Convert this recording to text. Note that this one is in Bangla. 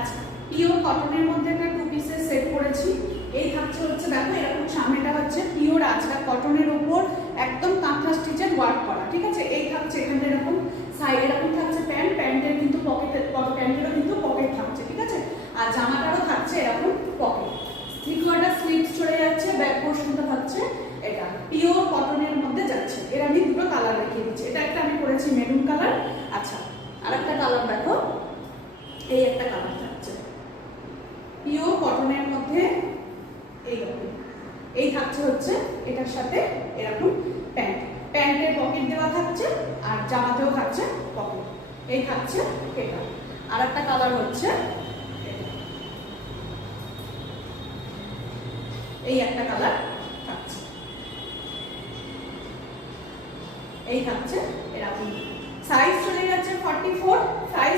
আচ্ছা, পিওর কটনের মধ্যে একটা 2 পিসের সেট করেছি। এই থাকছে হচ্ছে দেখো এরকম, সামনেটা হচ্ছে পিওর আজরাক কটনের উপর একদম কাঁথা স্টিচের ওয়ার্ক করা, ঠিক আছে। এই থাকছে এখানে এরকম সাইড এরকম থাকছে প্যান্ট, প্যান্টের কিন্তু প্যান্টেরও কিন্তু পকেট থাকছে, ঠিক আছে। আর জামাটারও থাকছে এরকম পকেট, 3/4 স্লিভস চলে যাচ্ছে, ব্যাক পোর্শনটা থাকছে এটা পিওর কটনের মধ্যে যাচ্ছে। এর আমি দুটো কালার দেখিয়ে দিচ্ছি। এটা একটা আমি করেছি মেরুন কালার। আচ্ছা, আর একটা কালার দেখো, এই একটা কালার থাকছে পিওর কটনের মধ্যে এইরকম। এই থাকছে হচ্ছে এটার সাথে এরকম প্যান্ট, প্যান্টের পকেট দেওয়া থাকছে আর জামাতেও থাকছে পকেট। এই থাকছে এটা। আর একটা কালার হচ্ছে এই একটা কালার থাকছে, এই থাকছে এরকম। সাইজ চলে যাচ্ছে 44, সাইজ